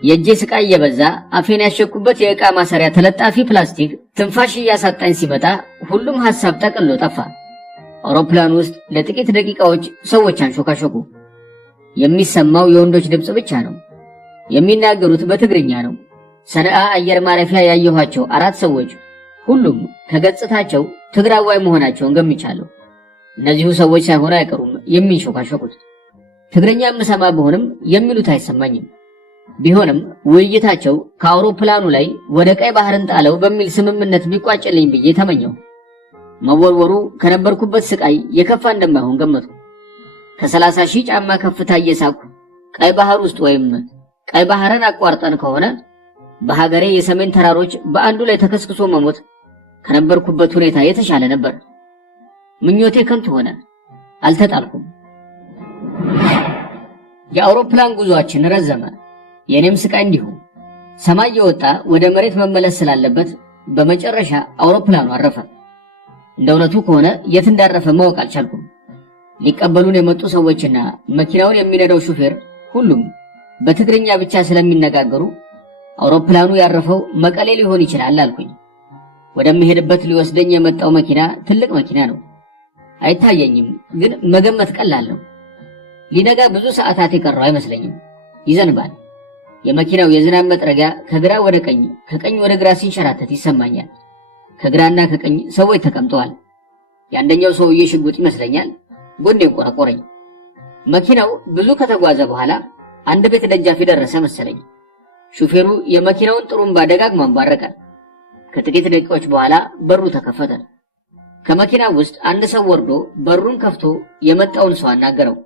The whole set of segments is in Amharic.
የእጄ ስቃይ እየበዛ አፌን ያሸኩበት የዕቃ ማሰሪያ ተለጣፊ ፕላስቲክ ትንፋሽ እያሳጣኝ ሲመጣ ሁሉም ሐሳብ ጠቅሎ ጠፋ። አውሮፕላን ውስጥ ለጥቂት ደቂቃዎች ሰዎች አንሾካሾኩ። የሚሰማው የወንዶች ድምፅ ብቻ ነው። የሚናገሩት በትግርኛ ነው። ሰነአ አየር ማረፊያ ያየኋቸው 4 ሰዎች ሁሉም ከገጽታቸው ትግራዋይ መሆናቸውን ገምቻለሁ። እነዚሁ ሰዎች ሳይሆኑ አይቀሩም የሚንሾካሾኩት። ትግርኛ የምሰማ ቢሆንም የሚሉት አይሰማኝም። ቢሆንም ውይይታቸው ከአውሮፕላኑ ላይ ወደ ቀይ ባህርን ጣለው በሚል ስምምነት ቢቋጭልኝ ብዬ ተመኘው። መወርወሩ ከነበርኩበት ስቃይ የከፋ እንደማይሆን ገመቱ። ከ30,000 ጫማ ከፍታ እየሳኩ ቀይ ባህር ውስጥ ወይም ቀይ ባህርን አቋርጠን ከሆነ በሀገሬ የሰሜን ተራሮች በአንዱ ላይ ተከስክሶ መሞት ከነበርኩበት ሁኔታ የተሻለ ነበር። ምኞቴ ከንቱ ሆነ። አልተጣልኩም። የአውሮፕላን ጉዟችን ረዘመ። የኔም ስቃይ እንዲሁ። ሰማይ የወጣ ወደ መሬት መመለስ ስላለበት በመጨረሻ አውሮፕላኑ አረፈ። እንደ እውነቱ ከሆነ የት እንዳረፈ ማወቅ አልቻልኩም። ሊቀበሉን የመጡ ሰዎችና መኪናውን የሚነዳው ሹፌር ሁሉም በትግርኛ ብቻ ስለሚነጋገሩ አውሮፕላኑ ያረፈው መቀሌ ሊሆን ይችላል አልኩኝ። ወደምሄድበት ሊወስደኝ የመጣው መኪና ትልቅ መኪና ነው። አይታየኝም፣ ግን መገመት ቀላል ነው። ሊነጋ ብዙ ሰዓታት የቀረው አይመስለኝም። ይዘንባል። የመኪናው የዝናብ መጥረጊያ ከግራ ወደ ቀኝ ከቀኝ ወደ ግራ ሲንሸራተት ይሰማኛል። ከግራና ከቀኝ ሰዎች ተቀምጠዋል። የአንደኛው ሰውዬ ሽጉጥ ይመስለኛል። ጎኔን ቆረቆረኝ። መኪናው ብዙ ከተጓዘ በኋላ አንድ ቤት ደጃፍ የደረሰ መሰለኝ። ሹፌሩ የመኪናውን ጥሩምባ ደጋግሞ አንባረቀ። ከጥቂት ደቂቃዎች በኋላ በሩ ተከፈተ። ከመኪናው ውስጥ አንድ ሰው ወርዶ በሩን ከፍቶ የመጣውን ሰው አናገረው።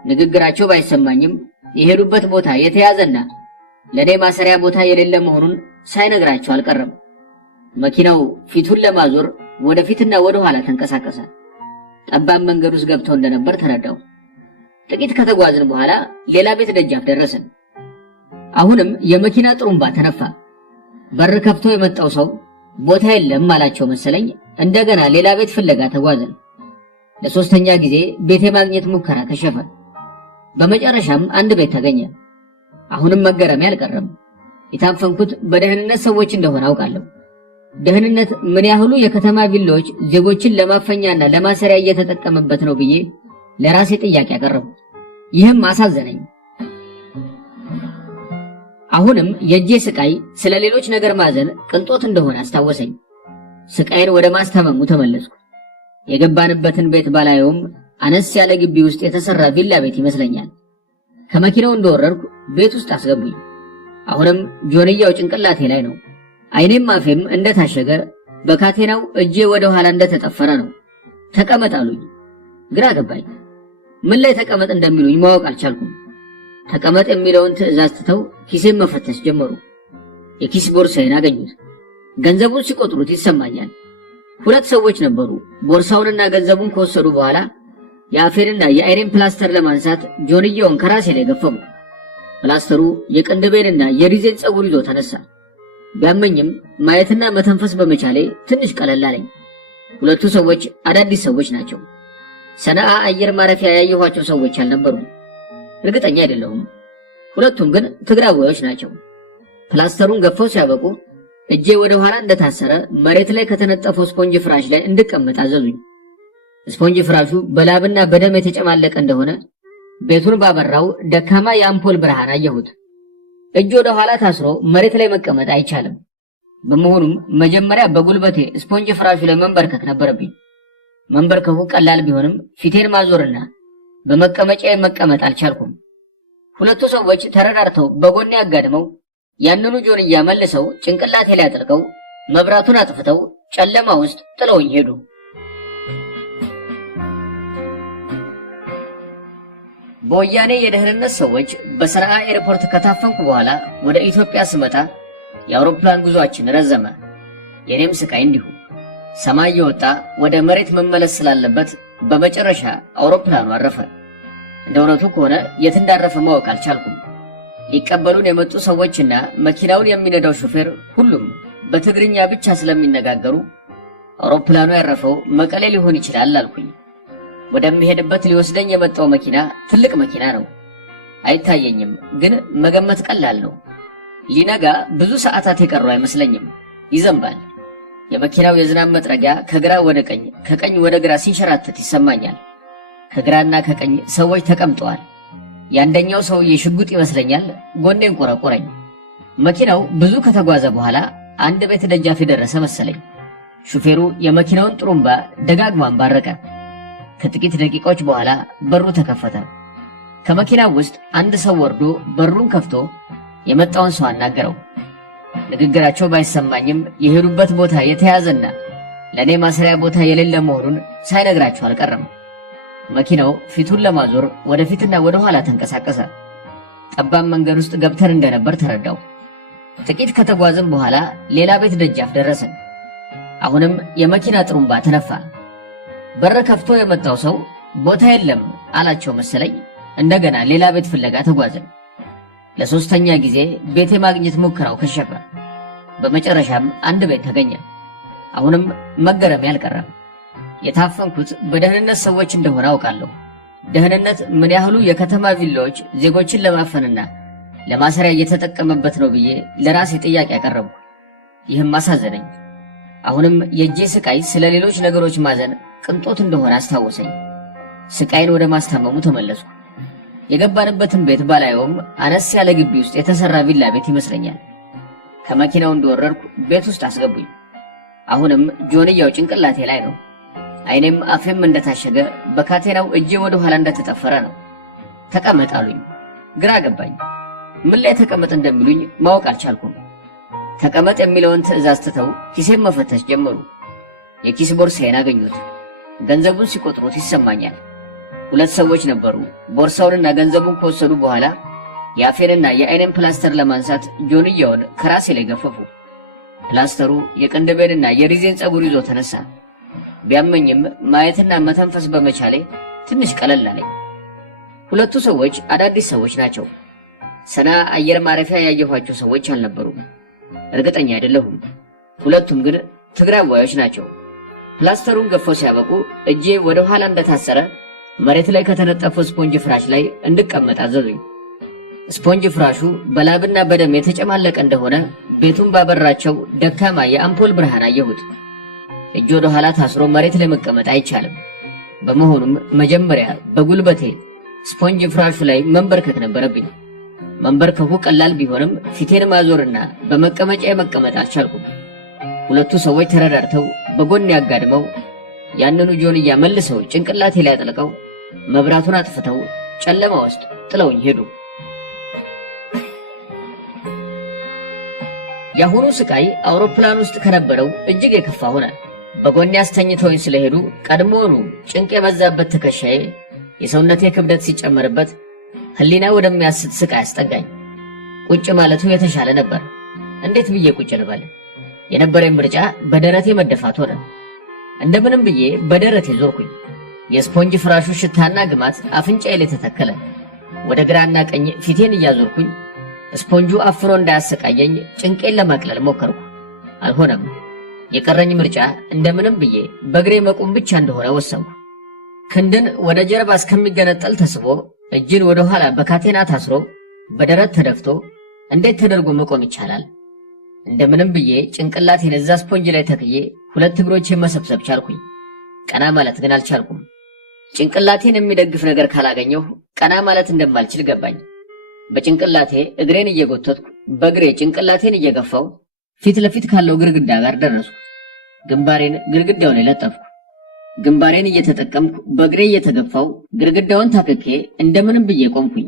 ንግግራቸው ባይሰማኝም የሄዱበት ቦታ የተያዘና ለኔ ማሰሪያ ቦታ የሌለ መሆኑን ሳይነግራቸው አልቀረም። መኪናው ፊቱን ለማዞር ወደፊትና ወደ ኋላ ተንቀሳቀሰ። ጠባብ መንገድ ውስጥ ገብተው እንደነበር ተረዳው። ጥቂት ከተጓዝን በኋላ ሌላ ቤት ደጃፍ ደረስን። አሁንም የመኪና ጥሩምባ ተነፋ። በር ከፍቶ የመጣው ሰው ቦታ የለም አላቸው መሰለኝ። እንደገና ሌላ ቤት ፍለጋ ተጓዘን። ለሶስተኛ ጊዜ ቤት የማግኘት ሙከራ ከሸፈ። በመጨረሻም አንድ ቤት ተገኘ። አሁንም መገረሜ አልቀረም። የታፈንኩት በደህንነት ሰዎች እንደሆነ አውቃለሁ። ደህንነት ምን ያህሉ የከተማ ቪላዎች ዜጎችን ለማፈኛና ለማሰሪያ እየተጠቀመበት ነው ብዬ ለራሴ ጥያቄ አቀረቡ። ይህም አሳዘነኝ። አሁንም የእጄ ስቃይ ስለ ሌሎች ነገር ማዘን ቅንጦት እንደሆነ አስታወሰኝ። ስቃይን ወደ ማስተመሙ ተመለስኩ። የገባንበትን ቤት ባላየውም አነስ ያለ ግቢ ውስጥ የተሰራ ቪላ ቤት ይመስለኛል። ከመኪናው እንደወረድኩ ቤት ውስጥ አስገቡኝ። አሁንም ጆንያው ጭንቅላቴ ላይ ነው። አይኔም አፌም እንደታሸገ፣ በካቴናው እጄ ወደ ኋላ እንደተጠፈረ ነው። ተቀመጥ አሉኝ። ግራ ገባኝ። ምን ላይ ተቀመጥ እንደሚሉኝ ማወቅ አልቻልኩም። ተቀመጥ የሚለውን ትዕዛዝ ትተው ኪሴን መፈተሽ ጀመሩ። የኪስ ቦርሳዬን አገኙት። ገንዘቡን ሲቆጥሩት ይሰማኛል። 2 ሰዎች ነበሩ። ቦርሳውንና ገንዘቡን ከወሰዱ በኋላ የአፌንና የአይኔን ፕላስተር ለማንሳት ጆንያውን ከራሴ ላይ ገፈሙ። ፕላስተሩ የቅንድቤንና የሪዜን ፀጉር ይዞ ተነሳ። ቢያመኝም ማየትና መተንፈስ በመቻሌ ትንሽ ቀለል አለኝ። 2ቱ ሰዎች አዳዲስ ሰዎች ናቸው። ሰነአ አየር ማረፊያ ያየኋቸው ሰዎች አልነበሩም። እርግጠኛ አይደለሁም። 2ቱም ግን ትግራዋዮች ናቸው። ፕላስተሩን ገፈው ሲያበቁ እጄ ወደ ኋላ እንደታሰረ መሬት ላይ ከተነጠፈው ስፖንጅ ፍራሽ ላይ እንድቀመጥ አዘዙኝ። ስፖንጅ ፍራሹ በላብና በደም የተጨማለቀ እንደሆነ ቤቱን ባበራው ደካማ የአምፖል ብርሃን አየሁት። እጅ ወደ ኋላ ታስሮ መሬት ላይ መቀመጥ አይቻልም። በመሆኑም መጀመሪያ በጉልበቴ ስፖንጅ ፍራሹ ላይ መንበርከክ ነበረብኝ። መንበርከኩ ቀላል ቢሆንም ፊቴን ማዞርና በመቀመጫዬ መቀመጥ አልቻልኩም። 2ቱ ሰዎች ተረዳርተው በጎኔ አጋድመው ያንኑ ጆንያ መልሰው ጭንቅላቴ ላይ አጥልቀው መብራቱን አጥፍተው ጨለማ ውስጥ ጥለውኝ ሄዱ። በወያኔ የደህንነት ሰዎች በሰነአ ኤርፖርት ከታፈንኩ በኋላ ወደ ኢትዮጵያ ስመጣ የአውሮፕላን ጉዟችን ረዘመ። የኔም ስቃይ እንዲሁ። ሰማይ የወጣ ወደ መሬት መመለስ ስላለበት በመጨረሻ አውሮፕላኑ አረፈ። እንደ እውነቱ ከሆነ የት እንዳረፈ ማወቅ አልቻልኩም። ሊቀበሉን የመጡ ሰዎችና መኪናውን የሚነዳው ሹፌር ሁሉም በትግርኛ ብቻ ስለሚነጋገሩ አውሮፕላኑ ያረፈው መቀሌ ሊሆን ይችላል አልኩኝ። ወደምሄድበት ሊወስደኝ የመጣው መኪና ትልቅ መኪና ነው። አይታየኝም፣ ግን መገመት ቀላል ነው። ሊነጋ ብዙ ሰዓታት የቀሩ አይመስለኝም። ይዘንባል። የመኪናው የዝናብ መጥረጊያ ከግራ ወደ ቀኝ ከቀኝ ወደ ግራ ሲንሸራተት ይሰማኛል። ከግራና ከቀኝ ሰዎች ተቀምጠዋል። የአንደኛው ሰውዬ ሽጉጥ ይመስለኛል ጎኔን ቆረቆረኝ። መኪናው ብዙ ከተጓዘ በኋላ አንድ ቤት ደጃፍ የደረሰ መሰለኝ። ሹፌሩ የመኪናውን ጥሩምባ ደጋግሞ አንባረቀ። ከጥቂት ደቂቃዎች በኋላ በሩ ተከፈተ። ከመኪናው ውስጥ አንድ ሰው ወርዶ በሩን ከፍቶ የመጣውን ሰው አናገረው። ንግግራቸው ባይሰማኝም የሄዱበት ቦታ የተያዘና ለእኔ ማሰሪያ ቦታ የሌለ መሆኑን ሳይነግራቸው አልቀረም። መኪናው ፊቱን ለማዞር ወደፊትና ወደ ኋላ ተንቀሳቀሰ። ጠባብ መንገድ ውስጥ ገብተን እንደነበር ተረዳው። ጥቂት ከተጓዝን በኋላ ሌላ ቤት ደጃፍ ደረስን። አሁንም የመኪና ጥሩምባ ተነፋ። በር ከፍቶ የመጣው ሰው ቦታ የለም አላቸው መሰለኝ። እንደገና ሌላ ቤት ፍለጋ ተጓዝን። ለሶስተኛ ጊዜ ቤት የማግኘት ሙከራው ከሸፈ። በመጨረሻም አንድ ቤት ተገኘ። አሁንም መገረም ያልቀረም። የታፈንኩት በደህንነት ሰዎች እንደሆነ አውቃለሁ። ደህንነት ምን ያህሉ የከተማ ቪላዎች ዜጎችን ለማፈንና ለማሰሪያ እየተጠቀመበት ነው ብዬ ለራሴ ጥያቄ ያቀረብኩ። ይህም አሳዘነኝ። አሁንም የእጄ ስቃይ ስለ ሌሎች ነገሮች ማዘን ቅንጦት እንደሆነ አስታወሰኝ። ስቃይን ወደ ማስታመሙ ተመለስኩ። የገባንበትን ቤት ባላየውም አነስ ያለ ግቢ ውስጥ የተሰራ ቪላ ቤት ይመስለኛል። ከመኪናው እንደወረድኩ ቤት ውስጥ አስገቡኝ። አሁንም ጆንያው ጭንቅላቴ ላይ ነው። አይኔም አፌም እንደታሸገ በካቴናው እጄ ወደ ኋላ እንደተጠፈረ ነው። ተቀመጥ አሉኝ። ግራ ገባኝ። ምን ላይ ተቀመጥ እንደሚሉኝ ማወቅ አልቻልኩም። ተቀመጥ የሚለውን ትዕዛዝ ትተው ኪሴን መፈተሽ ጀመሩ። የኪስ ቦርሳዬን አገኙት። ገንዘቡን ሲቆጥሩት ይሰማኛል። 2 ሰዎች ነበሩ። ቦርሳውንና ገንዘቡን ከወሰዱ በኋላ የአፌንና የአይኔን ፕላስተር ለማንሳት ጆንያውን ከራሴ ላይ ገፈፉ። ፕላስተሩ የቅንድቤንና የሪዜን ጸጉር ይዞ ተነሳ። ቢያመኝም ማየትና መተንፈስ በመቻሌ ትንሽ ቀለል አለኝ። 2ቱ ሰዎች አዳዲስ ሰዎች ናቸው። ሰና አየር ማረፊያ ያየኋቸው ሰዎች አልነበሩም። እርግጠኛ አይደለሁም። 2ቱም ግን ትግራዋዮች ናቸው። ፕላስተሩን ገፈው ሲያበቁ እጄ ወደ ኋላ እንደታሰረ መሬት ላይ ከተነጠፈው ስፖንጅ ፍራሽ ላይ እንድቀመጥ አዘዙኝ። ስፖንጅ ፍራሹ በላብና በደም የተጨማለቀ እንደሆነ ቤቱን ባበራቸው ደካማ የአምፖል ብርሃን አየሁት። እጅ ወደ ኋላ ታስሮ መሬት ላይ መቀመጥ አይቻልም። በመሆኑም መጀመሪያ በጉልበቴ ስፖንጅ ፍራሹ ላይ መንበርከክ ነበረብኝ። መንበርከኩ ቀላል ቢሆንም ፊቴን ማዞርና በመቀመጫ መቀመጥ አልቻልኩም። 2ቱ ሰዎች ተረዳድተው በጎን ያጋድመው ያንኑ ጆንያ መልሰው ጭንቅላቴ ላይ አጥልቀው መብራቱን አጥፍተው ጨለማ ውስጥ ጥለውኝ ሄዱ። የአሁኑ ስቃይ አውሮፕላን ውስጥ ከነበረው እጅግ የከፋ ሆነ። በጎን አስተኝተውኝ ስለሄዱ ቀድሞውኑ ጭንቅ የበዛበት ትከሻዬ የሰውነቴ ክብደት ሲጨመርበት ህሊና ወደሚያስት ስቃይ አስጠጋኝ። ቁጭ ማለቱ የተሻለ ነበር። እንዴት ብዬ ቁጭ ልበል? የነበረኝ ምርጫ በደረቴ መደፋት ሆነ። እንደምንም ብዬ በደረቴ ዞርኩኝ። የስፖንጅ ፍራሹ ሽታና ግማት አፍንጫዬ ላይ ተተከለ። ወደ ግራና ቀኝ ፊቴን እያዞርኩኝ ስፖንጁ አፍኖ እንዳያሰቃየኝ ጭንቄን ለማቅለል ሞከርኩ። አልሆነም። የቀረኝ ምርጫ እንደምንም ብዬ በእግሬ መቆም ብቻ እንደሆነ ወሰንኩ። ክንድን ወደ ጀርባ እስከሚገነጠል ተስቦ እጅን ወደ ኋላ በካቴና ታስሮ በደረት ተደፍቶ እንዴት ተደርጎ መቆም ይቻላል? እንደምንም ብዬ ጭንቅላቴን እዛ ስፖንጅ ላይ ተክዬ 2 እግሮቼን መሰብሰብ ቻልኩኝ። ቀና ማለት ግን አልቻልኩም። ጭንቅላቴን የሚደግፍ ነገር ካላገኘሁ ቀና ማለት እንደማልችል ገባኝ። በጭንቅላቴ እግሬን እየጎተትኩ በእግሬ ጭንቅላቴን እየገፋው ፊት ለፊት ካለው ግድግዳ ጋር ደረስኩ። ግንባሬን ግድግዳው ላይ ለጠፍኩ። ግንባሬን እየተጠቀምኩ በእግሬ እየተገፋው ግድግዳውን ታክኬ እንደምንም ብዬ ቆምኩኝ።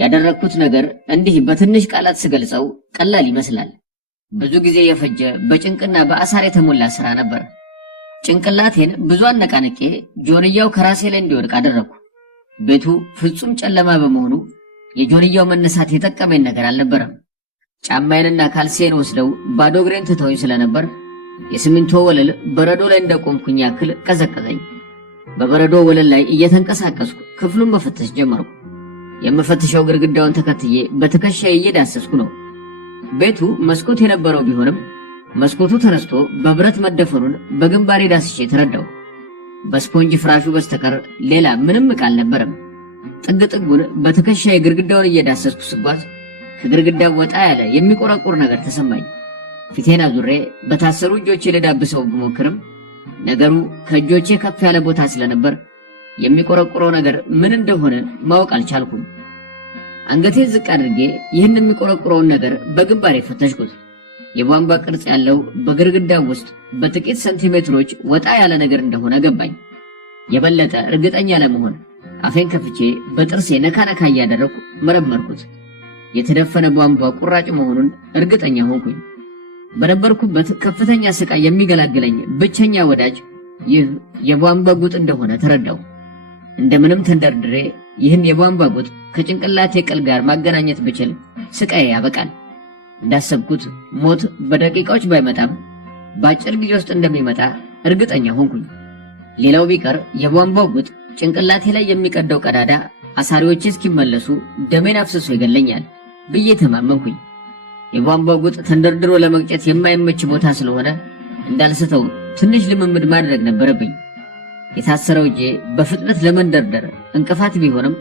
ያደረግኩት ነገር እንዲህ በትንሽ ቃላት ስገልጸው ቀላል ይመስላል። ብዙ ጊዜ የፈጀ በጭንቅና በአሳር የተሞላ ሥራ ነበር። ጭንቅላቴን ብዙ አነቃንቄ ጆንያው ከራሴ ላይ እንዲወድቅ አደረግኩ። ቤቱ ፍጹም ጨለማ በመሆኑ የጆንያው መነሳት የጠቀመኝ ነገር አልነበረም። ጫማዬንና ካልሲዬን ወስደው ባዶ እግሬን ትተውኝ ስለነበር የሲሚንቶ ወለል በረዶ ላይ እንደቆምኩኝ ያክል ቀዘቀዘኝ። በበረዶ ወለል ላይ እየተንቀሳቀስኩ ክፍሉን መፈተሽ ጀመርኩ። የምፈትሸው ግድግዳውን ተከትዬ በትከሻዬ እየዳሰስኩ ነው። ቤቱ መስኮት የነበረው ቢሆንም መስኮቱ ተነስቶ በብረት መደፈኑን በግንባሬ ዳስሼ ተረዳው። በስፖንጅ ፍራሹ በስተቀር ሌላ ምንም ዕቃ አልነበረም። ጥግ ጥጉን በትከሻዬ ግድግዳውን እየዳሰስኩ ስጓዝ ከግድግዳው ወጣ ያለ የሚቆረቁር ነገር ተሰማኝ። ፊቴን አዙሬ በታሰሩ እጆቼ ልዳብሰው ብሞክርም ነገሩ ከእጆቼ ከፍ ያለ ቦታ ስለነበር የሚቆረቁረው ነገር ምን እንደሆነ ማወቅ አልቻልኩም። አንገቴን ዝቅ አድርጌ ይህን የሚቆረቁረውን ነገር በግንባሬ ፈተሽኩት። የቧንቧ ቅርጽ ያለው በግድግዳው ውስጥ በጥቂት ሴንቲሜትሮች ወጣ ያለ ነገር እንደሆነ ገባኝ። የበለጠ እርግጠኛ ለመሆን አፌን ከፍቼ በጥርሴ ነካ ነካ እያደረኩ መረመርኩት። የተደፈነ ቧንቧ ቁራጭ መሆኑን እርግጠኛ ሆንኩኝ። በነበርኩበት ከፍተኛ ስቃይ የሚገላግለኝ ብቸኛ ወዳጅ ይህ የቧንቧ ጉጥ እንደሆነ ተረዳው። እንደምንም ተንደርድሬ ይህን የቧንቧ ጉጥ ከጭንቅላቴ ቅል ጋር ማገናኘት ብችል ስቃዬ ያበቃል። እንዳሰብኩት ሞት በደቂቃዎች ባይመጣም በአጭር ጊዜ ውስጥ እንደሚመጣ እርግጠኛ ሆንኩኝ። ሌላው ቢቀር የቧንቧው ጉጥ ጭንቅላቴ ላይ የሚቀደው ቀዳዳ አሳሪዎቼ እስኪመለሱ ደሜን አፍስሶ ይገለኛል ብዬ ተማመንኩኝ። የቧንቧው ጉጥ ተንደርድሮ ለመግጨት የማይመች ቦታ ስለሆነ እንዳልስተው ትንሽ ልምምድ ማድረግ ነበረብኝ። የታሰረው እጄ በፍጥነት ለመንደርደር እንቅፋት ቢሆንም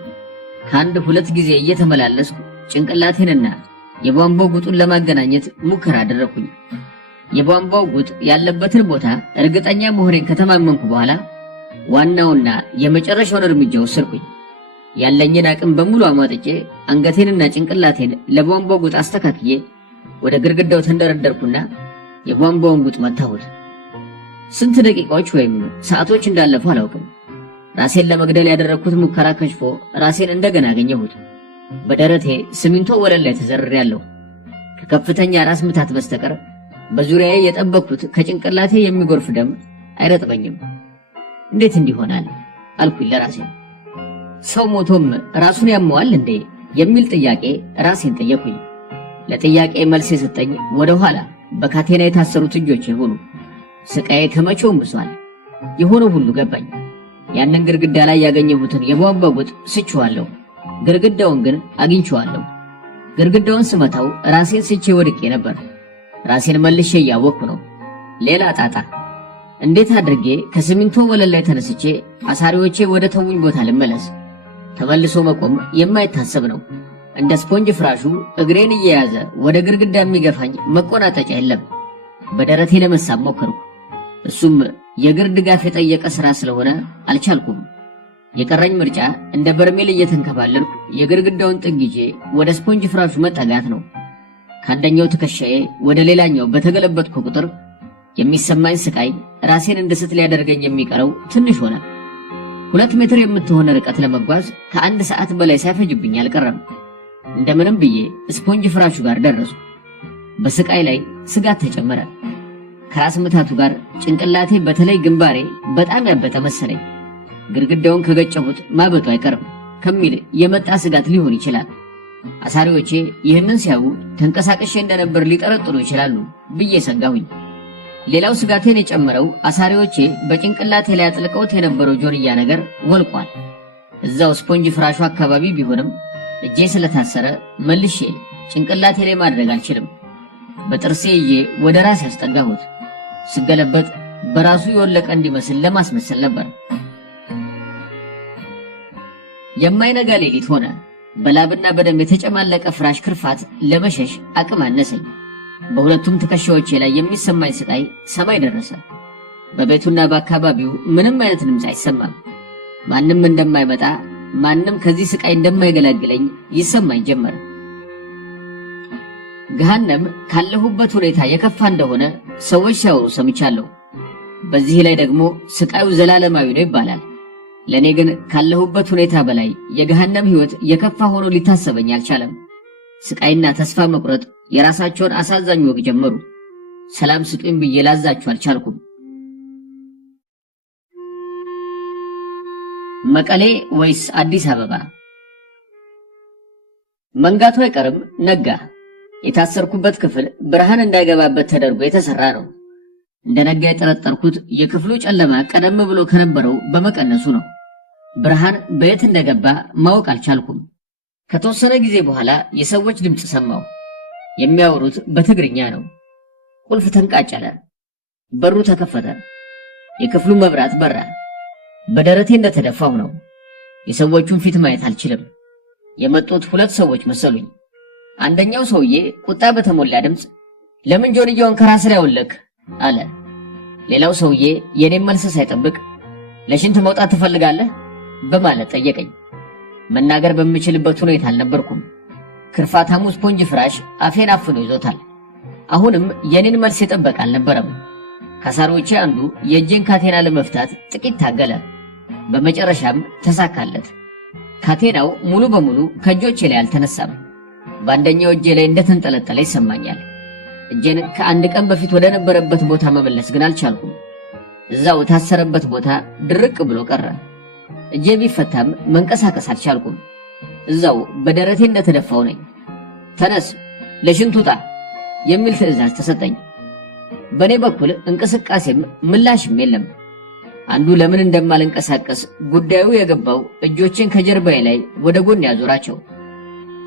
ከአንድ ሁለት ጊዜ እየተመላለስኩ ጭንቅላቴንና የቧንቧው ጉጡን ለማገናኘት ሙከራ አደረኩኝ። የቧንቧው ጉጥ ያለበትን ቦታ እርግጠኛ መሆኔን ከተማመንኩ በኋላ ዋናውና የመጨረሻውን እርምጃ ወሰድኩኝ። ያለኝን አቅም በሙሉ አሟጥጬ አንገቴንና ጭንቅላቴን ለቧንቧው ጉጥ አስተካክዬ ወደ ግድግዳው ተንደረደርኩና የቧንቧውን ጉጥ መታሁት። ስንት ደቂቃዎች ወይም ሰዓቶች እንዳለፉ አላውቅም። ራሴን ለመግደል ያደረኩት ሙከራ ከሽፎ ራሴን እንደገና አገኘሁት። በደረቴ ሲሚንቶ ወለል ላይ ተዘርሬያለሁ። ከከፍተኛ ራስ ምታት በስተቀር በዙሪያዬ የጠበቅኩት ከጭንቅላቴ የሚጎርፍ ደም አይረጥበኝም። እንዴት እንዲሆናል አልኩኝ ለራሴ። ሰው ሞቶም ራሱን ያመዋል እንዴ የሚል ጥያቄ ራሴን ጠየቅኩኝ። ለጥያቄ መልስ የሰጠኝ ወደ ኋላ በካቴና የታሰሩት እጆቼ ሆኑ። ስቃዬ ከመቼውም ብሷል። የሆነው ሁሉ ገባኝ። ያንን ግድግዳ ላይ ያገኘሁትን የቧንቧ ጉጥ ስቼዋለሁ። ግድግዳውን ግን አግኝቼዋለሁ። ግድግዳውን ስመታው ራሴን ስቼ ወድቄ ነበር። ራሴን መልሼ እያወቅኩ ነው። ሌላ ጣጣ። እንዴት አድርጌ ከሲሚንቶ ወለል ላይ ተነስቼ አሳሪዎቼ ወደ ተውኝ ቦታ ልመለስ? ተመልሶ መቆም የማይታሰብ ነው። እንደ ስፖንጅ ፍራሹ እግሬን እየያዘ ወደ ግድግዳ የሚገፋኝ መቆናጠጫ የለም። በደረቴ ለመሳብ ሞከርኩ። እሱም የእግር ድጋፍ የጠየቀ ሥራ ስለሆነ አልቻልኩም። የቀረኝ ምርጫ እንደ በርሜል እየተንከባለልኩ የግድግዳውን ጥግ ይዤ ወደ ስፖንጅ ፍራሹ መጠጋት ነው። ከአንደኛው ትከሻዬ ወደ ሌላኛው በተገለበጥኩ ቁጥር የሚሰማኝ ስቃይ ራሴን እንድስት ሊያደርገኝ የሚቀረው ትንሽ ሆነ። 2 ሜትር የምትሆን ርቀት ለመጓዝ ከ1 ሰዓት በላይ ሳይፈጅብኝ አልቀረም። እንደምንም ብዬ ስፖንጅ ፍራሹ ጋር ደረስኩ። በስቃይ ላይ ስጋት ተጨመረ። ከራስ ምታቱ ጋር ጭንቅላቴ በተለይ ግንባሬ በጣም ያበጠ መሰለኝ። ግድግዳውን ከገጨሁት ማበጡ አይቀርም ከሚል የመጣ ስጋት ሊሆን ይችላል። አሳሪዎቼ ይህንን ሲያዩ ተንቀሳቅሼ እንደነበር ሊጠረጥሩ ይችላሉ ብዬ ሰጋሁኝ። ሌላው ስጋቴን የጨመረው አሳሪዎቼ በጭንቅላቴ ላይ አጥልቀውት የነበረው ጆንያ ነገር ወልቋል። እዛው ስፖንጅ ፍራሹ አካባቢ ቢሆንም እጄ ስለታሰረ መልሼ ጭንቅላቴ ላይ ማድረግ አልችልም። በጥርሴ ይዤ ወደ ራሴ ያስጠጋሁት። ስገለበጥ በራሱ የወለቀ እንዲመስል ለማስመሰል ነበር። የማይነጋ ሌሊት ሆነ። በላብና በደም የተጨማለቀ ፍራሽ ክርፋት ለመሸሽ አቅም አነሰኝ። በሁለቱም ትከሻዎቼ ላይ የሚሰማኝ ስቃይ ሰማይ ደረሰ። በቤቱና በአካባቢው ምንም አይነት ድምፅ አይሰማም። ማንም እንደማይመጣ፣ ማንም ከዚህ ስቃይ እንደማይገላግለኝ ይሰማኝ ጀመር። ገሃነም ካለሁበት ሁኔታ የከፋ እንደሆነ ሰዎች ሲያወሩ ሰምቻለሁ። በዚህ ላይ ደግሞ ስቃዩ ዘላለማዊ ነው ይባላል። ለኔ ግን ካለሁበት ሁኔታ በላይ የገሃነም ሕይወት የከፋ ሆኖ ሊታሰበኝ አልቻለም። ስቃይና ተስፋ መቁረጥ የራሳቸውን አሳዛኝ ወግ ጀመሩ። ሰላም ስጡኝ ብዬ ላዛችሁ አልቻልኩም። መቀሌ ወይስ አዲስ አበባ? መንጋቱ አይቀርም ነጋ። የታሰርኩበት ክፍል ብርሃን እንዳይገባበት ተደርጎ የተሰራ ነው። እንደነጋ የጠረጠርኩት የክፍሉ ጨለማ ቀደም ብሎ ከነበረው በመቀነሱ ነው። ብርሃን በየት እንደገባ ማወቅ አልቻልኩም። ከተወሰነ ጊዜ በኋላ የሰዎች ድምፅ ሰማሁ። የሚያወሩት በትግርኛ ነው። ቁልፍ ተንቃጨለ። በሩ ተከፈተ። የክፍሉ መብራት በራ። በደረቴ እንደተደፋሁ ነው። የሰዎቹን ፊት ማየት አልችልም። የመጡት 2 ሰዎች መሰሉኝ። አንደኛው ሰውዬ ቁጣ በተሞላ ድምፅ ለምን ጆንያውን ከራስ ላይ አወለክ አለ። ሌላው ሰውዬ የኔን መልስ ሳይጠብቅ ለሽንት መውጣት ትፈልጋለህ በማለት ጠየቀኝ። መናገር በምችልበት ሁኔታ አልነበርኩም። ክርፋታሙ ስፖንጅ ፍራሽ አፌን አፍኖ ይዞታል። አሁንም የኔን መልስ የጠበቀ አልነበረም። ከአሳሪዎቼ አንዱ የእጄን ካቴና ለመፍታት ጥቂት ታገለ። በመጨረሻም ተሳካለት። ካቴናው ሙሉ በሙሉ ከእጆቼ ላይ አልተነሳም። በአንደኛው እጄ ላይ እንደተንጠለጠለ ይሰማኛል። እጄን ከአንድ ቀን በፊት ወደ ነበረበት ቦታ መመለስ ግን አልቻልኩም። እዛው የታሰረበት ቦታ ድርቅ ብሎ ቀረ። እጄ ቢፈታም መንቀሳቀስ አልቻልኩም። እዛው በደረቴ እንደተደፋው ነኝ። ተነስ፣ ለሽንት ውጣ የሚል ትዕዛዝ ተሰጠኝ። በእኔ በኩል እንቅስቃሴም ምላሽም የለም። አንዱ ለምን እንደማልንቀሳቀስ ጉዳዩ የገባው እጆቼን ከጀርባዬ ላይ ወደ ጎን ያዞራቸው።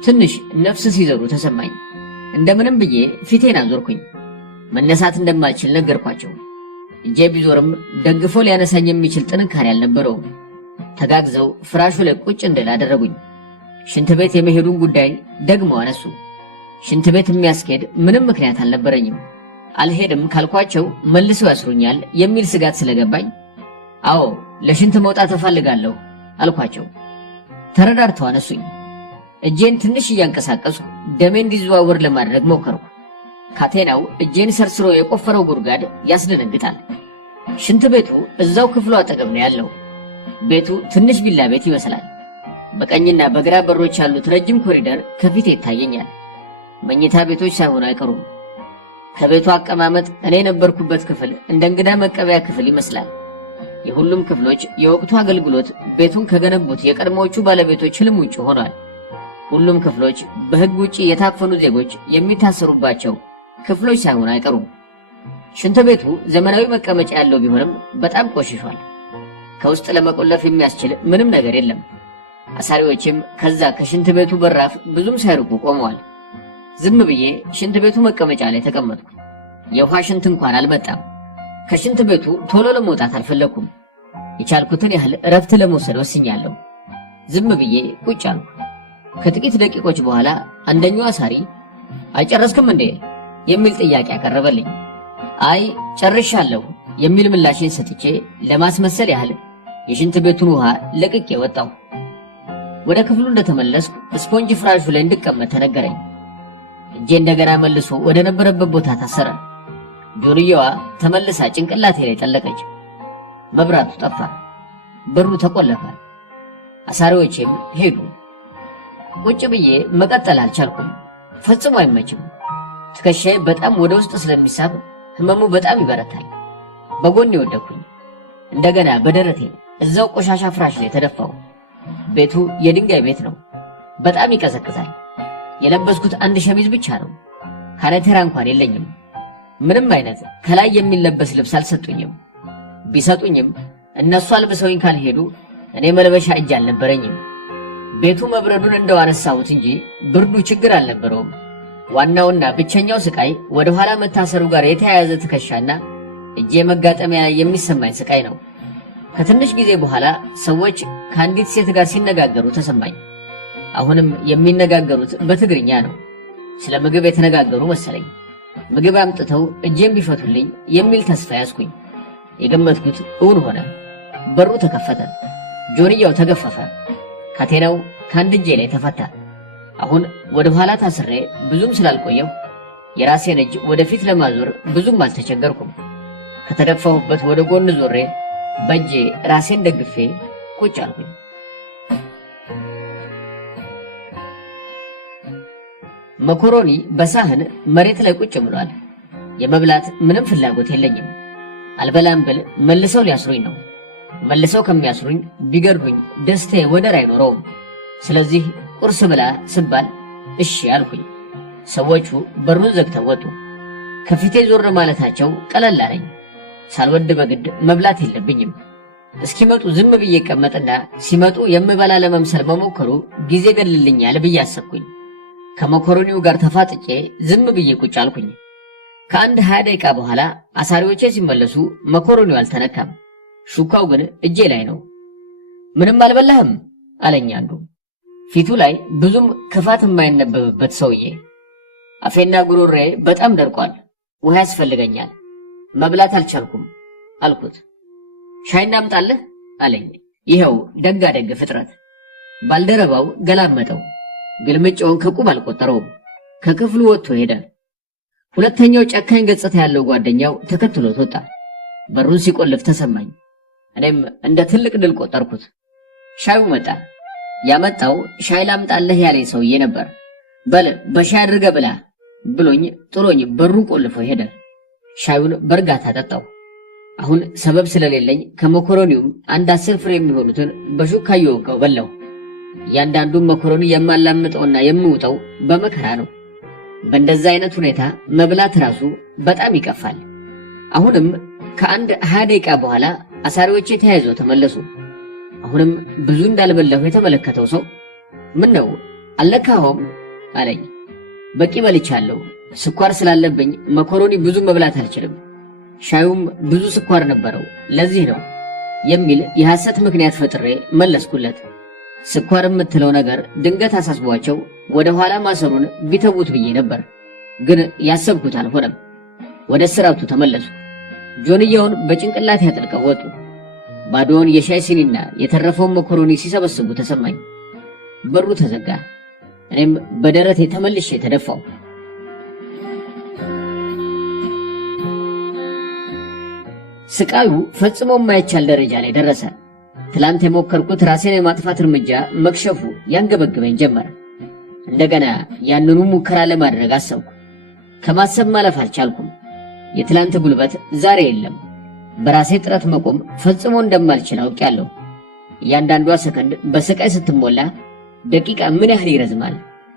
ትንሽ ነፍስ ሲዘሩ ተሰማኝ። እንደምንም ብዬ ፊቴን አዞርኩኝ። መነሳት እንደማልችል ነገርኳቸው። እጄ ቢዞርም ደግፎ ሊያነሳኝ የሚችል ጥንካሬ አልነበረውም። ተጋግዘው ፍራሹ ላይ ቁጭ እንድል አደረጉኝ። ሽንት ቤት የመሄዱን ጉዳይ ደግሞ አነሱ። ሽንት ቤት የሚያስኬድ ምንም ምክንያት አልነበረኝም። አልሄድም ካልኳቸው መልሰው ያስሩኛል የሚል ስጋት ስለገባኝ አዎ ለሽንት መውጣት እፈልጋለሁ አልኳቸው። ተረዳድተው አነሱኝ። እጄን ትንሽ እያንቀሳቀስኩ ደሜ እንዲዘዋወር ለማድረግ ሞከርኩ። ካቴናው እጄን ሰርስሮ የቆፈረው ጉድጓድ ያስደነግጣል። ሽንት ቤቱ እዛው ክፍሉ አጠገብ ነው ያለው። ቤቱ ትንሽ ቪላ ቤት ይመስላል። በቀኝና በግራ በሮች ያሉት ረጅም ኮሪደር ከፊቴ ይታየኛል። መኝታ ቤቶች ሳይሆኑ አይቀሩም። ከቤቱ አቀማመጥ እኔ የነበርኩበት ክፍል እንደ እንግዳ መቀበያ ክፍል ይመስላል። የሁሉም ክፍሎች የወቅቱ አገልግሎት ቤቱን ከገነቡት የቀድሞዎቹ ባለቤቶች ህልም ውጭ ሆኗል። ሁሉም ክፍሎች በህግ ውጪ የታፈኑ ዜጎች የሚታሰሩባቸው ክፍሎች ሳይሆኑ አይቀሩም። ሽንት ቤቱ ዘመናዊ መቀመጫ ያለው ቢሆንም በጣም ቆሽሿል። ከውስጥ ለመቆለፍ የሚያስችል ምንም ነገር የለም። አሳሪዎችም ከዛ ከሽንት ቤቱ በራፍ ብዙም ሳይርቁ ቆመዋል። ዝም ብዬ ሽንት ቤቱ መቀመጫ ላይ ተቀመጥኩ። የውሃ ሽንት እንኳን አልመጣም። ከሽንት ቤቱ ቶሎ ለመውጣት አልፈለኩም። የቻልኩትን ያህል እረፍት ለመውሰድ ወስኛለሁ። ዝም ብዬ ቁጭ አልኩ። ከጥቂት ደቂቆች በኋላ አንደኛው አሳሪ አይጨረስክም እንዴ የሚል ጥያቄ ያቀረበልኝ። አይ ጨርሻለሁ የሚል ምላሽን ሰጥቼ ለማስመሰል ያህል የሽንት ቤቱን ውሃ ለቅቄ ወጣሁ። ወደ ክፍሉ እንደተመለስኩ ስፖንጅ ፍራሹ ላይ እንድቀመጥ ተነገረኝ። እጄ እንደገና መልሶ ወደ ነበረበት ቦታ ታሰረ። ጆንያዋ ተመልሳ ጭንቅላቴ ላይ ጠለቀች። መብራቱ ጠፋ። በሩ ተቆለፈ። አሳሪዎቼም ሄዱ። ቁጭ ብዬ መቀጠል አልቻልኩም። ፈጽሞ አይመችም። ትከሻዬ በጣም ወደ ውስጥ ስለሚሳብ ህመሙ በጣም ይበረታል። በጎን ወደኩኝ። እንደገና በደረቴ እዛው ቆሻሻ ፍራሽ ላይ ተደፋው። ቤቱ የድንጋይ ቤት ነው። በጣም ይቀዘቅዛል። የለበስኩት አንድ ሸሚዝ ብቻ ነው። ካናቴራ እንኳን የለኝም። ምንም አይነት ከላይ የሚለበስ ልብስ አልሰጡኝም። ቢሰጡኝም እነሱ አልብሰውኝ ካልሄዱ እኔ መልበሻ እጅ አልነበረኝም። ቤቱ መብረዱን እንደው አነሳሁት እንጂ ብርዱ ችግር አልነበረውም። ዋናውና ብቸኛው ስቃይ ወደ ኋላ መታሰሩ ጋር የተያያዘ ትከሻና እጄ መጋጠሚያ ላይ የሚሰማኝ ስቃይ ነው። ከትንሽ ጊዜ በኋላ ሰዎች ከአንዲት ሴት ጋር ሲነጋገሩ ተሰማኝ። አሁንም የሚነጋገሩት በትግርኛ ነው። ስለ ምግብ የተነጋገሩ መሰለኝ። ምግብ አምጥተው እጄን ቢፈቱልኝ የሚል ተስፋ ያዝኩኝ። የገመትኩት እውን ሆነ። በሩ ተከፈተ። ጆንያው ተገፈፈ። ካቴናው ከአንድ እጄ ላይ ተፈታ። አሁን ወደ ኋላ ታስሬ ብዙም ስላልቆየሁ የራሴን እጅ ወደፊት ለማዞር ብዙም አልተቸገርኩም። ከተደፋሁበት ወደ ጎን ዞሬ በእጄ ራሴን ደግፌ ቁጭ አልኩኝ። መኮሮኒ በሳህን መሬት ላይ ቁጭ ብሏል። የመብላት ምንም ፍላጎት የለኝም። አልበላም ብል መልሰው ሊያስሩኝ ነው። መልሰው ከሚያስሩኝ ቢገድሉኝ ደስታዬ ወደር አይኖረውም። ስለዚህ ቁርስ ብላ ስባል እሺ አልኩኝ። ሰዎቹ በሩን ዘግተው ወጡ። ከፊቴ ዞር ማለታቸው ቀለል አለኝ። ሳልወድ በግድ መብላት የለብኝም። እስኪመጡ ዝም ብዬ ቀመጥና ሲመጡ የምበላ ለመምሰል መሞከሩ ጊዜ ገድልልኛል ብዬ አሰብኩኝ። ከመኮሮኒው ጋር ተፋጥጬ ዝም ብዬ ቁጭ አልኩኝ። ከአንድ 20 ደቂቃ በኋላ አሳሪዎቼ ሲመለሱ መኮሮኒው አልተነካም። ሹካው ግን እጄ ላይ ነው። ምንም አልበላህም አለኝ አንዱ። ፊቱ ላይ ብዙም ክፋት የማይነበብበት ሰውዬ። አፌና ጉሮሬ በጣም ደርቋል፣ ውሃ ያስፈልገኛል፣ መብላት አልቻልኩም አልኩት። ሻይ እናምጣልህ አለኝ። ይኸው ደጋ ደግ ፍጥረት። ባልደረባው ገላመጠው። ግልምጫውን ከቁብ አልቆጠረውም። ከክፍሉ ወጥቶ ሄደ። ሁለተኛው ጨካኝ ገጽታ ያለው ጓደኛው ተከትሎት ወጣ። በሩን ሲቆልፍ ተሰማኝ። እኔም እንደ ትልቅ ድል ቆጠርኩት። ሻዩ መጣ። ያመጣው ሻይ ላምጣልህ ያለኝ ሰውዬ ነበር። በል በሻይ አድርገህ ብላ ብሎኝ ጥሎኝ በሩን ቆልፎ ሄደ። ሻዩን በእርጋታ ጠጣው። አሁን ሰበብ ስለሌለኝ ከመኮረኒውም አንድ 10 ፍሬ የሚሆኑትን በሹካ እየወጋው በላው። እያንዳንዱን መኮረኒ የማላምጠውና የምውጠው በመከራ ነው። በእንደዛ አይነት ሁኔታ መብላት ራሱ በጣም ይቀፋል። አሁንም ከአንድ 20 ደቂቃ በኋላ አሳሪዎቼ ተያይዘው ተመለሱ። አሁንም ብዙ እንዳልበላሁ የተመለከተው ሰው ምን ነው አልነካኸውም አለኝ። በቂ በልቻለሁ። ስኳር ስላለብኝ መኮረኒ ብዙ መብላት አልችልም። ሻዩም ብዙ ስኳር ነበረው፣ ለዚህ ነው የሚል የሐሰት ምክንያት ፈጥሬ መለስኩለት። ስኳር የምትለው ነገር ድንገት አሳስቧቸው ወደ ኋላ ማሰሩን ቢተውት ብዬ ነበር፣ ግን ያሰብኩት አልሆነም። ወደ ስራቱ ተመለሱ። ጆንያውን በጭንቅላት ያጥልቀው ወጡ። ባዶውን የሻይ ሲኒና የተረፈውን መኮረኒ ሲሰበስቡ ተሰማኝ። በሩ ተዘጋ። እኔም በደረቴ ተመልሼ ተደፋው። ስቃዩ ፈጽሞ የማይቻል ደረጃ ላይ ደረሰ። ትላንት የሞከርኩት ራሴን የማጥፋት እርምጃ መክሸፉ ያንገበግበኝ ጀመረ። እንደገና ያንኑ ሙከራ ለማድረግ አሰብኩ። ከማሰብ ማለፍ አልቻልኩም። የትላንት ጉልበት ዛሬ የለም። በራሴ ጥረት መቆም ፈጽሞ እንደማልችል አውቄያለሁ። እያንዳንዷ ሰከንድ በስቃይ ስትሞላ ደቂቃ ምን ያህል ይረዝማል?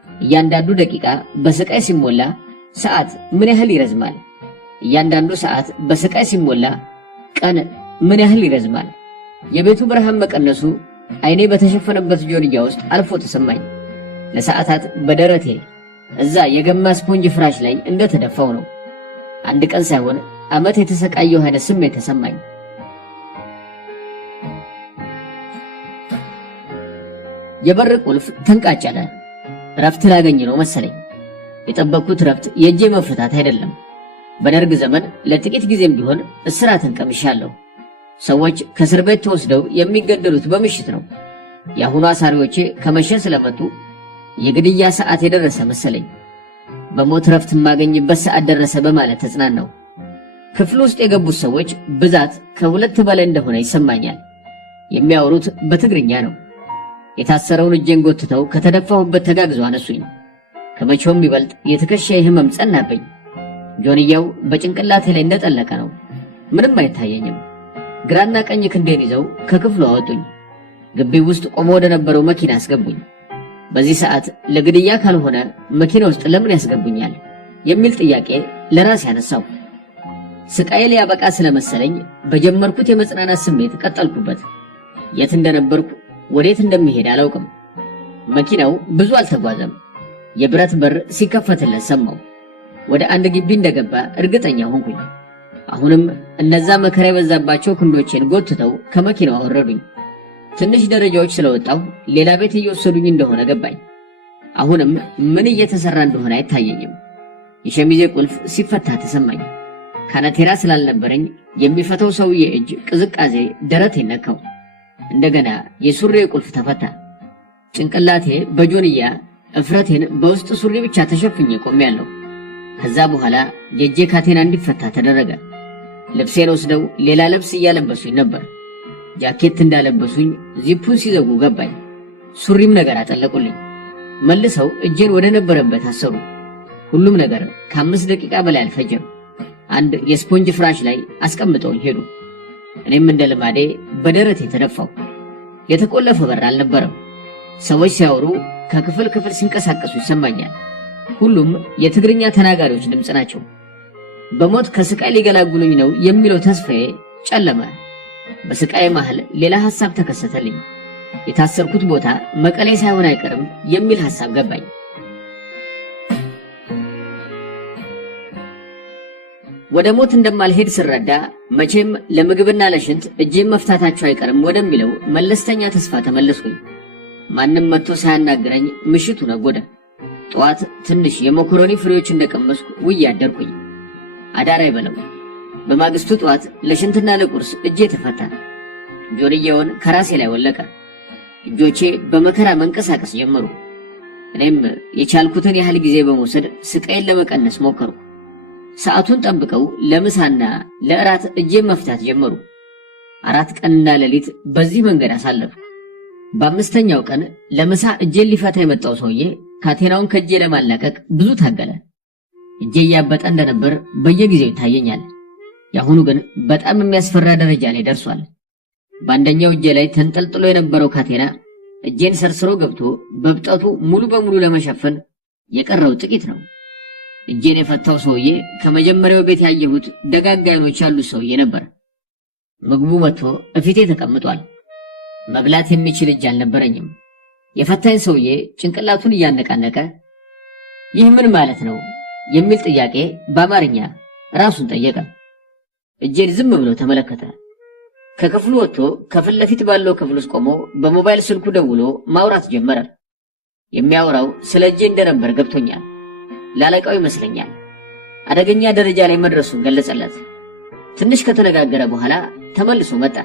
እያንዳንዱ ደቂቃ በስቃይ ሲሞላ ሰዓት ምን ያህል ይረዝማል? እያንዳንዱ ሰዓት በስቃይ ሲሞላ ቀን ምን ያህል ይረዝማል? የቤቱ ብርሃን መቀነሱ አይኔ በተሸፈነበት ጆንያ ውስጥ አልፎ ተሰማኝ። ለሰዓታት በደረቴ እዛ የገማ ስፖንጅ ፍራሽ ላይ እንደተደፋው ነው። አንድ ቀን ሳይሆን ዓመት የተሰቃየው አይነት ስሜት ተሰማኝ። የበር ቁልፍ ተንቃጨለ። ረፍት ላገኝ ነው መሰለኝ። የጠበቅኩት ረፍት የእጄ መፈታት አይደለም። በደርግ ዘመን ለጥቂት ጊዜም ቢሆን እስራትን ቀምሻለሁ። ሰዎች ከእስር ቤት ተወስደው የሚገደሉት በምሽት ነው። የአሁኑ አሳሪዎቼ ከመሸ ስለመጡ የግድያ ሰዓት የደረሰ መሰለኝ። በሞት ረፍት የማገኝበት ሰዓት ደረሰ በማለት ተጽናናው። ክፍል ውስጥ የገቡት ሰዎች ብዛት ከ2 በላይ እንደሆነ ይሰማኛል። የሚያወሩት በትግርኛ ነው። የታሰረውን እጄን ጎትተው ከተደፋሁበት ተጋግዘው አነሱኝ። ከመቼውም ይበልጥ የትከሻዬ ህመም ጸናብኝ። ጆንያው በጭንቅላቴ ላይ እንደጠለቀ ነው። ምንም አይታየኝም። ግራና ቀኝ ክንዴን ይዘው ከክፍሉ አወጡኝ። ግቢው ውስጥ ቆሞ ወደ ነበረው መኪና አስገቡኝ። በዚህ ሰዓት ለግድያ ካልሆነ መኪና ውስጥ ለምን ያስገቡኛል የሚል ጥያቄ ለራሴ ያነሳው። ስቃዬ ሊያበቃ ስለመሰለኝ በጀመርኩት የመጽናናት ስሜት ቀጠልኩበት። የት እንደነበርኩ ወዴት እንደሚሄድ አላውቅም። መኪናው ብዙ አልተጓዘም። የብረት በር ሲከፈትለት ሰማው። ወደ አንድ ግቢ እንደገባ እርግጠኛ ሆንኩኝ። አሁንም እነዛ መከራ የበዛባቸው ክንዶቼን ጎትተው ከመኪናው አወረዱኝ። ትንሽ ደረጃዎች ስለወጣው ሌላ ቤት እየወሰዱኝ እንደሆነ ገባኝ። አሁንም ምን እየተሰራ እንደሆነ አይታየኝም። የሸሚዜ ቁልፍ ሲፈታ ተሰማኝ። ካናቴራ ስላልነበረኝ የሚፈታው ሰውዬ እጅ ቅዝቃዜ ደረቴን ነካው። እንደገና የሱሪ ቁልፍ ተፈታ። ጭንቅላቴ በጆንያ እፍረቴን በውስጥ ሱሪ ብቻ ተሸፍኜ ቆሜያለሁ። ከዛ በኋላ የእጄ ካቴና እንዲፈታ ተደረገ። ልብሴን ወስደው ሌላ ልብስ እያለበሱኝ ነበር። ጃኬት እንዳለበሱኝ ዚፑን ሲዘጉ ገባኝ። ሱሪም ነገር አጠለቁልኝ። መልሰው እጄን ወደ ነበረበት አሰሩ። ሁሉም ነገር ከ5 ደቂቃ በላይ አልፈጀም። አንድ የስፖንጅ ፍራሽ ላይ አስቀምጠውኝ ሄዱ። እኔም እንደ ልማዴ በደረቴ ተደፋው። የተቆለፈ በር አልነበረም። ሰዎች ሲያወሩ ከክፍል ክፍል ሲንቀሳቀሱ ይሰማኛል። ሁሉም የትግርኛ ተናጋሪዎች ድምፅ ናቸው። በሞት ከስቃይ ሊገላግሉኝ ነው የሚለው ተስፋዬ ጨለመ። በስቃይ መሃል ሌላ ሐሳብ ተከሰተልኝ። የታሰርኩት ቦታ መቀሌ ሳይሆን አይቀርም የሚል ሐሳብ ገባኝ። ወደ ሞት እንደማልሄድ ስረዳ መቼም ለምግብና ለሽንት እጄን መፍታታቸው አይቀርም ወደሚለው መለስተኛ ተስፋ ተመለስኩኝ። ማንም መጥቶ ሳያናግረኝ ምሽቱ ነጎደ። ጠዋት ትንሽ የመኮሮኒ ፍሬዎች እንደቀመስኩ ውዬ አደርኩኝ። አዳር አይበለው። በማግስቱ ጠዋት ለሽንትና ለቁርስ እጄ ተፈታ። ጆንያውን ከራሴ ላይ ወለቀ። እጆቼ በመከራ መንቀሳቀስ ጀመሩ። እኔም የቻልኩትን ያህል ጊዜ በመውሰድ ስቃይን ለመቀነስ ሞከርኩ። ሰዓቱን ጠብቀው ለምሳና ለእራት እጄን መፍታት ጀመሩ። 4 ቀንና ሌሊት በዚህ መንገድ አሳለፍኩ። በአምስተኛው ቀን ለምሳ እጄን ሊፈታ የመጣው ሰውዬ ካቴናውን ከእጄ ለማላቀቅ ብዙ ታገለ። እጄ እያበጠ እንደነበር በየጊዜው ይታየኛል። የአሁኑ ግን በጣም የሚያስፈራ ደረጃ ላይ ደርሷል። በአንደኛው እጄ ላይ ተንጠልጥሎ የነበረው ካቴና እጄን ሰርስሮ ገብቶ በብጠቱ ሙሉ በሙሉ ለመሸፈን የቀረው ጥቂት ነው። እጄን የፈታው ሰውዬ ከመጀመሪያው ቤት ያየሁት ደጋግ ዓይኖች ያሉት ሰውዬ ነበር። ምግቡ መጥቶ እፊቴ ተቀምጧል። መብላት የሚችል እጅ አልነበረኝም። የፈታኝ ሰውዬ ጭንቅላቱን እያነቃነቀ ይህ ምን ማለት ነው የሚል ጥያቄ በአማርኛ ራሱን ጠየቀ። እጄን ዝም ብሎ ተመለከተ። ከክፍሉ ወጥቶ ከፊት ለፊት ባለው ክፍል ውስጥ ቆሞ በሞባይል ስልኩ ደውሎ ማውራት ጀመረ። የሚያወራው ስለ እጄ እንደነበር ገብቶኛል። ላለቃው ይመስለኛል። አደገኛ ደረጃ ላይ መድረሱን ገለጸለት። ትንሽ ከተነጋገረ በኋላ ተመልሶ መጣ።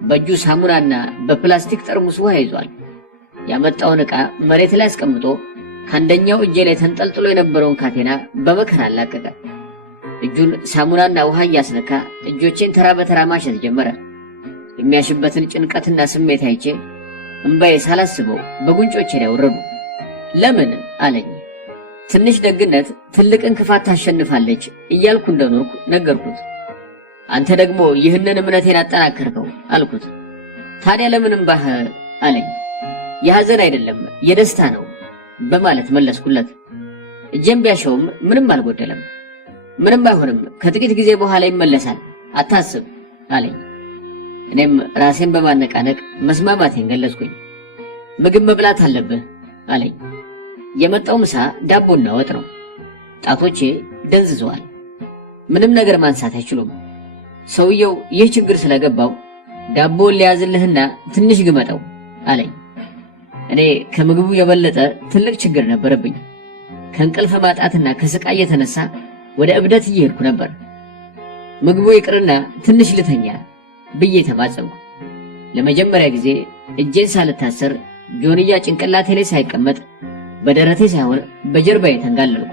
በእጁ ሳሙናና በፕላስቲክ ጠርሙስ ውሃ ይዟል። ያመጣውን ዕቃ መሬት ላይ አስቀምጦ ከአንደኛው እጄ ላይ ተንጠልጥሎ የነበረውን ካቴና በመከራ አላቀቀ። እጁን ሳሙናና ውሃ እያስነካ እጆቼን ተራ በተራ ማሸት ጀመረ። የሚያሽበትን ጭንቀትና ስሜት አይቼ እምባዬ ሳላስበው በጉንጮቼ ላይ ወረዱ። ለምን አለኝ። ትንሽ ደግነት ትልቅን ክፋት ታሸንፋለች እያልኩ እንደኖርኩ ነገርኩት። አንተ ደግሞ ይህንን እምነቴን አጠናከርከው አልኩት። ታዲያ ለምን እምባህ አለኝ። የሐዘን አይደለም የደስታ ነው በማለት መለስኩለት። እጄን ቢያሸውም ምንም አልጎደለም። ምንም አይሆንም፣ ከጥቂት ጊዜ በኋላ ይመለሳል፣ አታስብ አለኝ። እኔም ራሴን በማነቃነቅ መስማማቴን ገለጽኩኝ። ምግብ መብላት አለብህ አለኝ። የመጣው ምሳ ዳቦና ወጥ ነው። ጣቶቼ ደንዝዘዋል። ምንም ነገር ማንሳት አይችሉም። ሰውየው ይህ ችግር ስለገባው ዳቦን ሊያዝልህና ትንሽ ግመጠው አለኝ። እኔ ከምግቡ የበለጠ ትልቅ ችግር ነበረብኝ። ከእንቅልፍ ማጣትና ከስቃይ የተነሳ ወደ እብደት እየሄድኩ ነበር። ምግቡ ይቅርና ትንሽ ልተኛ ብዬ ተማጸንኩ። ለመጀመሪያ ጊዜ እጄን ሳልታሰር ጆንያ ጭንቅላቴ ላይ ሳይቀመጥ በደረቴ ሳይሆን በጀርባዬ ተንጋለልኩ።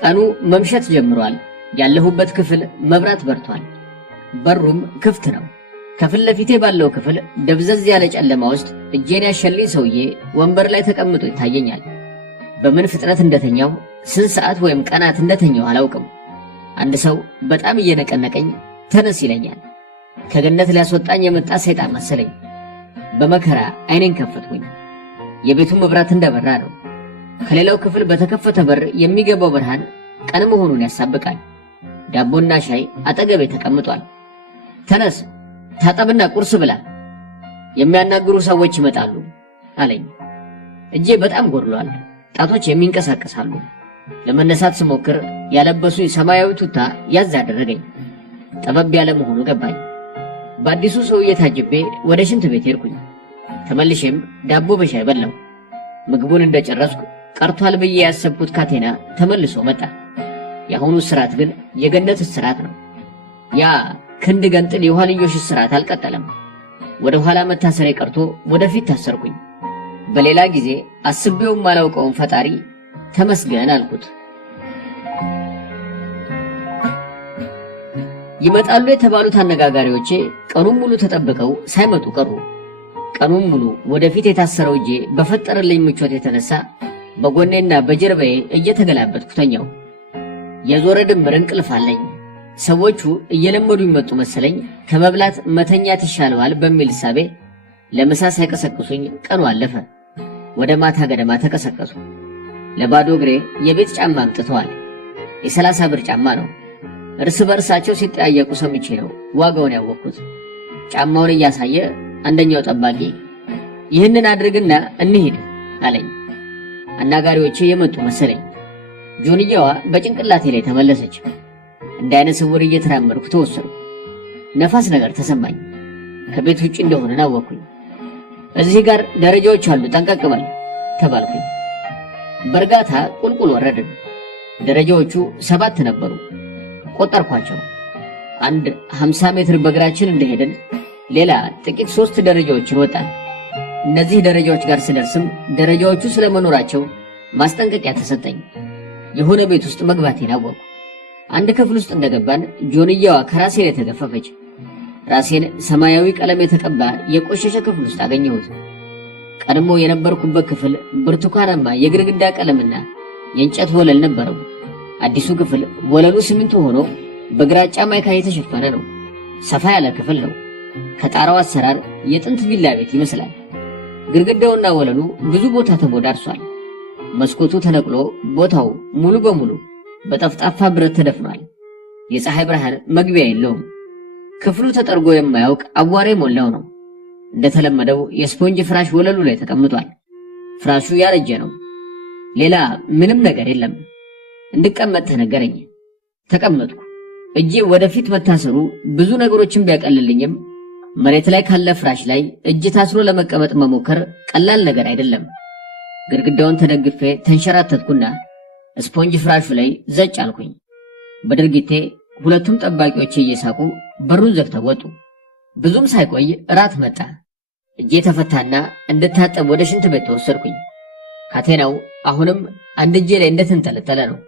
ቀኑ መምሸት ጀምሯል። ያለሁበት ክፍል መብራት በርቷል። በሩም ክፍት ነው። ከፊት ለፊቴ ባለው ክፍል ደብዘዝ ያለ ጨለማ ውስጥ እጄን ያሸልኝ ሰውዬ ወንበር ላይ ተቀምጦ ይታየኛል። በምን ፍጥነት እንደተኛው ስንት ሰዓት ወይም ቀናት እንደተኛው አላውቅም። አንድ ሰው በጣም እየነቀነቀኝ ተነስ ይለኛል። ከገነት ሊያስወጣኝ የመጣ ሰይጣን መሰለኝ። በመከራ አይኔን ከፈትኩኝ። የቤቱ መብራት እንደበራ ነው። ከሌላው ክፍል በተከፈተ በር የሚገባው ብርሃን ቀን መሆኑን ያሳብቃል። ዳቦና ሻይ አጠገቤ ተቀምጧል። ተነስ፣ ታጠብና ቁርስ ብላ፣ የሚያናግሩ ሰዎች ይመጣሉ አለኝ። እጄ በጣም ጎድሏል። ጣቶች የሚንቀሳቀሳሉ። ለመነሳት ስሞክር ያለበሱኝ ሰማያዊ ቱታ ያዝ አደረገኝ። ጠበብ ያለ መሆኑ ገባኝ። በአዲሱ ሰውዬ ታጅቤ ወደ ሽንት ቤት ሄድኩኝ። ተመልሼም ዳቦ በሻይ በላው። ምግቡን እንደጨረስኩ ቀርቷል ብዬ ያሰብኩት ካቴና ተመልሶ መጣ። የአሁኑ ስርዓት ግን የገነት ስርዓት ነው። ያ ክንድ ገንጥል የኋልዮሽ ስርዓት አልቀጠለም። ወደ ኋላ መታሰሬ ቀርቶ ወደፊት ታሰርኩኝ። በሌላ ጊዜ አስቤው ማላውቀውን ፈጣሪ ተመስገን አልኩት። ይመጣሉ የተባሉት አነጋጋሪዎቼ ቀኑን ሙሉ ተጠብቀው ሳይመጡ ቀሩ። ቀኑን ሙሉ ወደፊት የታሰረው እጄ በፈጠረልኝ ምቾት የተነሳ በጎኔና በጀርባዬ እየተገላበጥኩ ተኛው። የዞረ ድምር እንቅልፍ አለኝ። ሰዎቹ እየለመዱ ይመጡ መሰለኝ። ከመብላት መተኛት ይሻለዋል በሚል እሳቤ ለምሳ ሳይቀሰቅሱኝ ቀኑ አለፈ። ወደ ማታ ገደማ ተቀሰቀሱ። ለባዶ እግሬ የቤት ጫማ አምጥተዋል። የ30 ብር ጫማ ነው። እርስ በርሳቸው ሲጠያየቁ ሰምቼ ነው ዋጋውን ያወቅኩት። ጫማውን እያሳየ አንደኛው ጠባቂ ይህንን አድርግና እንሂድ አለኝ። አናጋሪዎቼ የመጡ መሰለኝ። ጆንያዋ በጭንቅላቴ ላይ ተመለሰች። እንደ አይነ ስውር እየተራመድኩ ተወሰድኩ። ነፋስ ነገር ተሰማኝ። ከቤት ውጭ እንደሆነ አወቅኩኝ። እዚህ ጋር ደረጃዎች አሉ፣ ጠንቀቅ በል ተባልኩኝ። በእርጋታ ቁልቁል ወረድን። ደረጃዎቹ 7 ነበሩ። ቆጠርኳቸው። አንድ 50 ሜትር በእግራችን እንደሄድን ሌላ ጥቂት 3 ደረጃዎችን ወጣን። እነዚህ ደረጃዎች ጋር ስደርስም ደረጃዎቹ ስለመኖራቸው ማስጠንቀቂያ ተሰጠኝ። የሆነ ቤት ውስጥ መግባቴን አወቅኩ። አንድ ክፍል ውስጥ እንደገባን ጆንያዋ ከራሴ ላይ ተገፈፈች። ራሴን ሰማያዊ ቀለም የተቀባ የቆሸሸ ክፍል ውስጥ አገኘሁት። ቀድሞ የነበርኩበት ክፍል ብርቱካናማ የግድግዳ ቀለምና የእንጨት ወለል ነበረው። አዲሱ ክፍል ወለሉ ሲሚንቶ ሆኖ በግራጫ ማይካ የተሸፈነ ነው። ሰፋ ያለ ክፍል ነው። ከጣራው አሰራር የጥንት ቪላ ቤት ይመስላል። ግድግዳውና ወለሉ ብዙ ቦታ ተሞዳርሷል። መስኮቱ ተነቅሎ ቦታው ሙሉ በሙሉ በጠፍጣፋ ብረት ተደፍኗል። የፀሐይ ብርሃን መግቢያ የለውም። ክፍሉ ተጠርጎ የማያውቅ አቧራ የሞላው ነው። እንደተለመደው የስፖንጅ ፍራሽ ወለሉ ላይ ተቀምጧል። ፍራሹ ያረጀ ነው። ሌላ ምንም ነገር የለም። እንድቀመጥ ተነገረኝ። ተቀመጥኩ። እጄ ወደፊት መታሰሩ ብዙ ነገሮችን ቢያቀልልኝም መሬት ላይ ካለ ፍራሽ ላይ እጅ ታስሮ ለመቀመጥ መሞከር ቀላል ነገር አይደለም። ግድግዳውን ተደግፌ ተንሸራተትኩና ስፖንጅ ፍራሹ ላይ ዘጭ አልኩኝ። በድርጊቴ ሁለቱም ጠባቂዎች እየሳቁ በሩን ዘግተው ወጡ። ብዙም ሳይቆይ እራት መጣ። እጄ ተፈታና እንድታጠብ ወደ ሽንት ቤት ተወሰድኩኝ። ካቴናው አሁንም አንድ እጄ ላይ እንደተንጠለጠለ ነው።